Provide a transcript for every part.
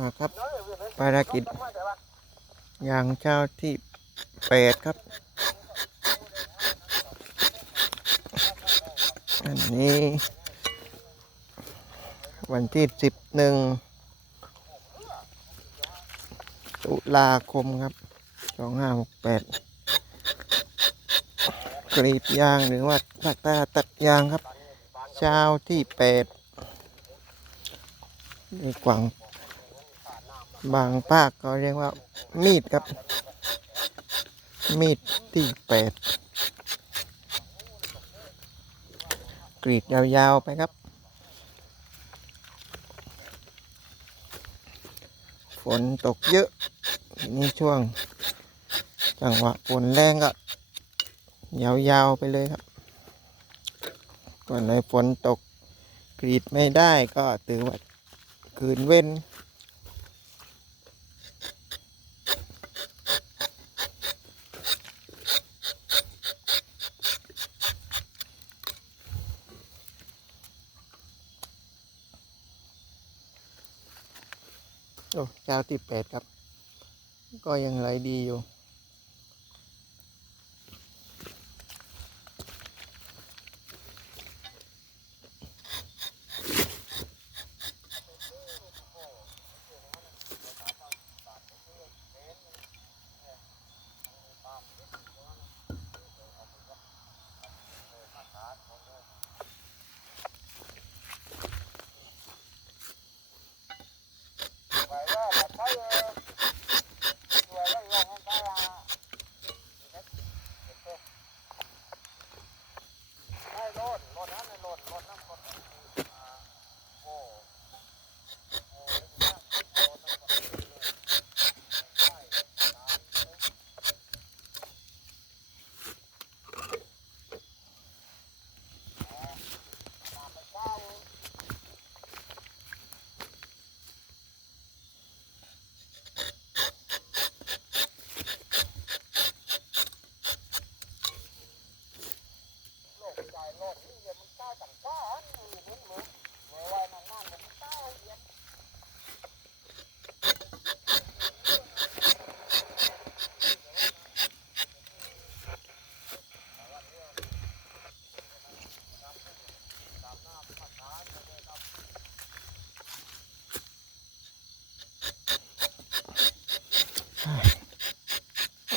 นะครับ ภารกิจ อย่างเช้าที่แปดครับ อันนี้ วันที่สิบหนึ่งตุลาคมครับสองห้าหกแปดกรีดยางหรือว่าตัดตาตัดยางครับ เช้าที่แปดในกวาง บางภาคก็เรียกว่า มีดครับ มีดที่แปดกรีดยาวๆไปครับ ฝนตกเยอะนี่ช่วง จังหวะฝนแรงก็ยาวๆไปเลยครับก่อนเลยฝนตกกรีดไม่ได้ก็ถือว่าคืนเว้น โอ้ยาวติดแปดครับ ก็ยังไหลดีอยู่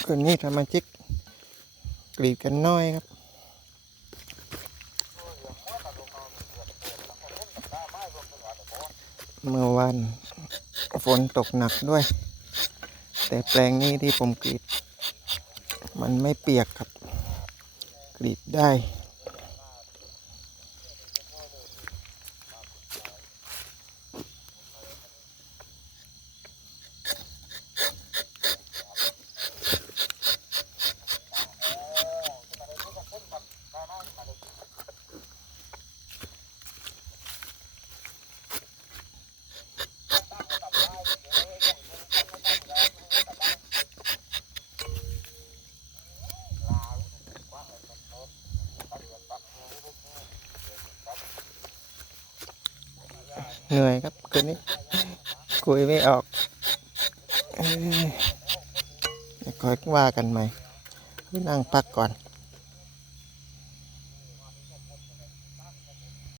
คืนนี้สมาชิกกรีดกันน้อยครับเมื่อวานฝนตกหนักด้วย แต่แปลงนี้ที่ผมกรีด มันไม่เปียกครับ กรีดได้ เหนื่อยครับคืนนี้คุยไม่ออกคอยว่ากันใหม่นั่งพักก่อน